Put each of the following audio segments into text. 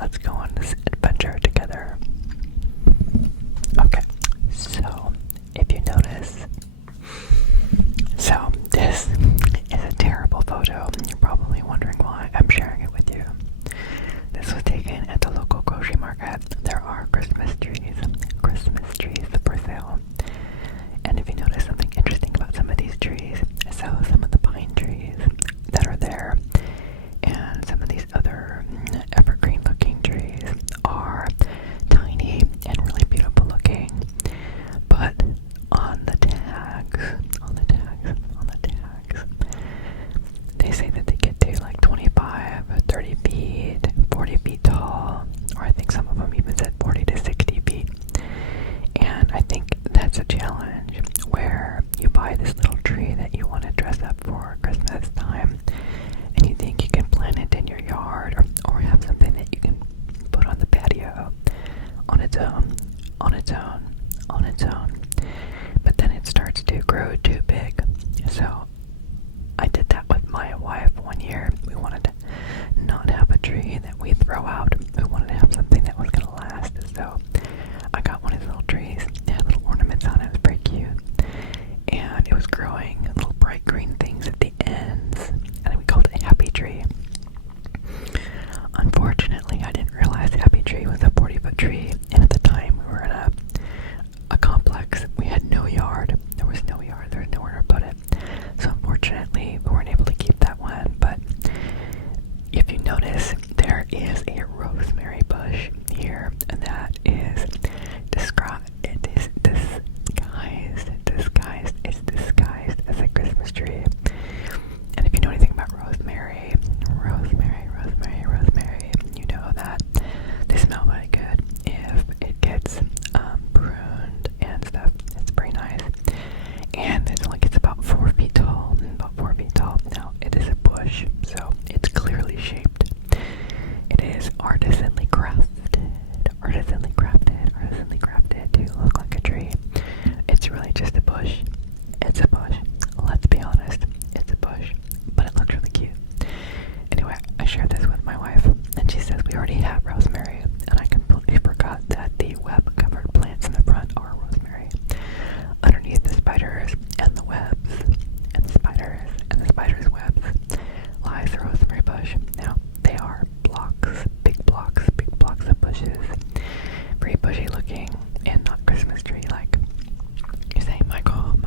let's go on this adventure together. Okay, so if you notice, so this is a terrible photo. You're probably wondering why I'm sharing it with you. This was taken at the local grocery market. There are Christmas trees for sale. And if you notice something interesting about some of these trees, so some of the pine trees that are there and some of these other evergreen looking trees are tiny and really beautiful looking. But on the tags, they say that they get to like 25, 30 feet, 40 feet tall, or I think some of them even said 40 to 60 feet. And I think that's a challenge where you buy this little tree that you want to dress up for Christmas time, and you think you can plant it in your yard or have something that you can put on the patio on its own. But then it starts to grow too big. So I did that with my wife one year. We wanted to not have a tree that we throw out. We wanted to have something that was going to last. So I got one of these little trees. It had little ornaments on it. It was very cute. And it was growing little bright green things at the ends. And we called it a happy tree. Unfortunately, I didn't realize the happy tree was a 40-foot tree. And at the time, we were in a complex. We had no yard. There was no yard. There was nowhere to put it. So unfortunately, we weren't able to keep that one. But if you notice, there is a rosemary bush here, and that is disguised as a Christmas tree. And if you know anything about rosemary, you know that they smell very good if it gets pruned and stuff. It's very nice. And it only gets about 4 feet tall. Now, it is a bush, so it's clearly shaped. It is artisanally crafted to look like a tree. It's really just a bush. It's a bush. Let's be honest. It's a bush. But it looks really cute. Anyway, I shared this with my wife, and she says we already have rosemary, and I completely forgot that the web-covered plants in the front are rosemary. Underneath the spiders and the webs, and the spiders' webs, lies the rosemary bush. Now, they are big blocks of bushes. Very bushy looking, and not Christmas tree like. You're saying, Michael,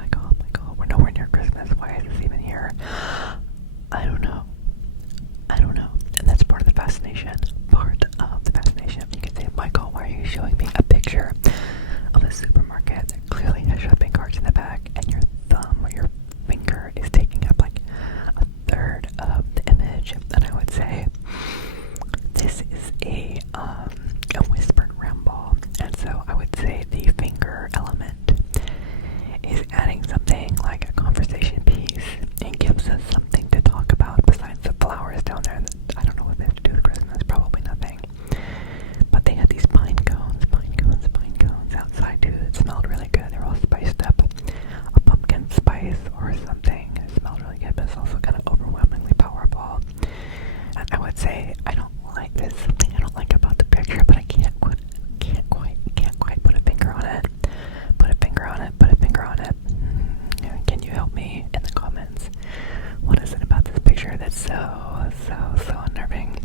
we're nowhere near Christmas. Why is this even here? I don't know. And that's part of the fascination. You can say, Michael, why are you showing me a picture of a supermarket that clearly has shopping carts in the back, and your thumb or your finger is taking up like a third of the image? And I would say this is a whispered ramble, and so I would say the finger element is adding something like a conversation piece and gives us something to talk about besides the flowers down there. I don't know what they have to do with Christmas, probably nothing. But they had these pine cones outside too. It smelled really good. They were all spiced up, a pumpkin spice or something. It smelled really good, but it's also kind of overwhelmingly powerful. And I would say I don't like this. Something I don't like about the picture, but I can't quite put a finger on it. Put a finger on it. Can you help me in the comments? What is it about this picture that's so unnerving?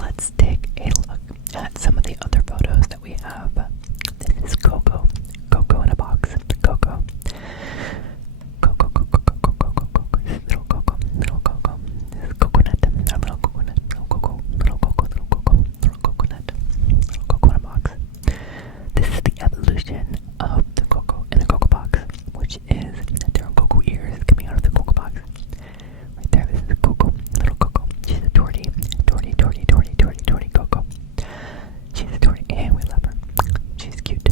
Let's take a look at some of the other photos that we have. This is Coco in a box. Coco. This is little Coco. This is coconut. Little coconut. Little coconut. Little Coco in a box. This is the evolution of the Coco in a Coco box, which is that there are Coco ears coming out of the Coco box. Right there, this is Coco, little Coco. She's a tortie Coco. She's a tortie, and we love her. She's cute.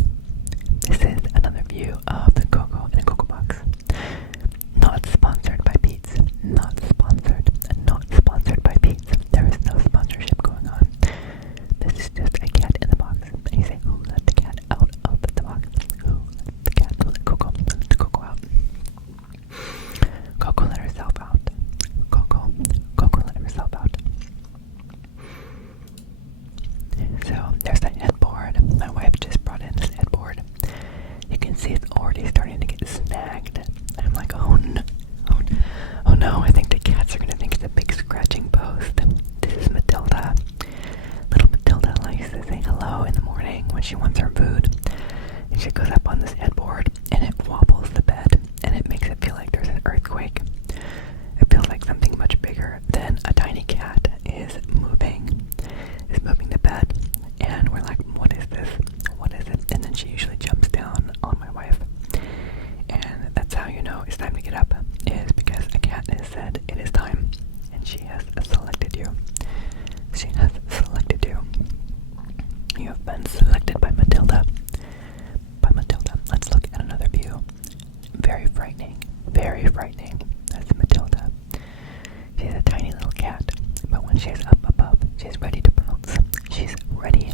She's up above. She's ready to pounce. She's ready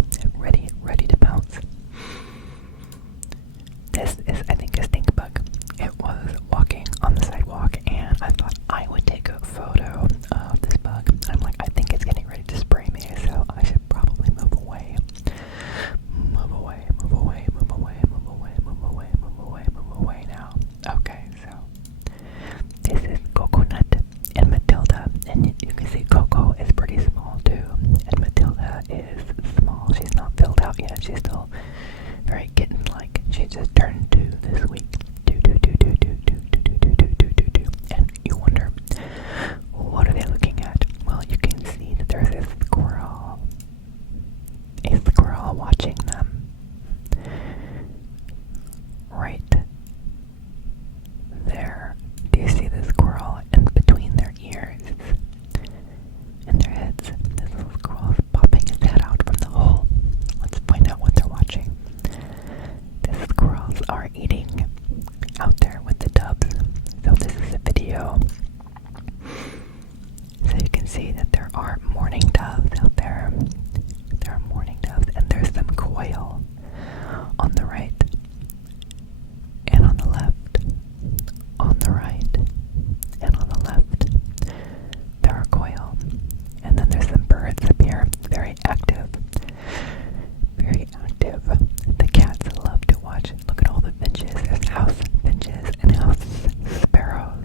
to pounce. This is, I think, a stink bug. It was walking on the sidewalk, and I thought I would take a photo of this bug. I'm like, I think it's getting ready to spray me, so I should probably move away. Move away, move away, move away, move away, move away, move away, move away now. Okay, so this is Coconut and Matilda, and you can see Coco is pretty small too, and Matilda is small. She's not filled out yet. She's still very kitten-like. She just turned 2 this week. 2. And you wonder, what are they looking at? Well, you can see that there's a squirrel watching them right there. Do you see the squirrel in between their ears and their heads? This little squirrel is popping his head out from the hole. Let's find out what they're watching. The squirrels are eating out there with the doves. So this is a video. So you can see that there are mourning doves out there. There are mourning doves, and there's some quail on the right and on the left. On the right and on the left, there are quail. And then there's some birds up here, very active. Very active. The cats love to watch. Look at all the finches. There's house finches and house sparrows.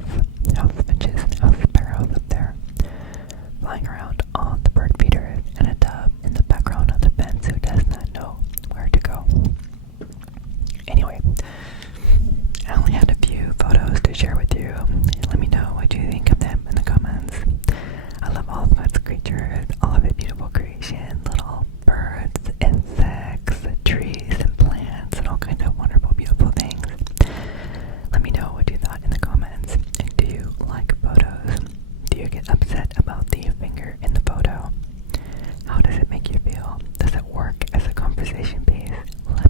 House finches and house sparrows up there, flying around on the bird feeders, and a dove in the background on the fence who does not know where to go. Anyway, I only had a few photos to share with you. Let me know what you think of them in the comments. I love all of God's creatures, all of His beautiful creation, little birds, insects, trees, and plants, and all kinds of wonderful, beautiful things. Let me know what you thought in the comments. And do you like photos? Do you get upset about the finger in the photo? How does it make you feel? Does it work as a conversation piece? Let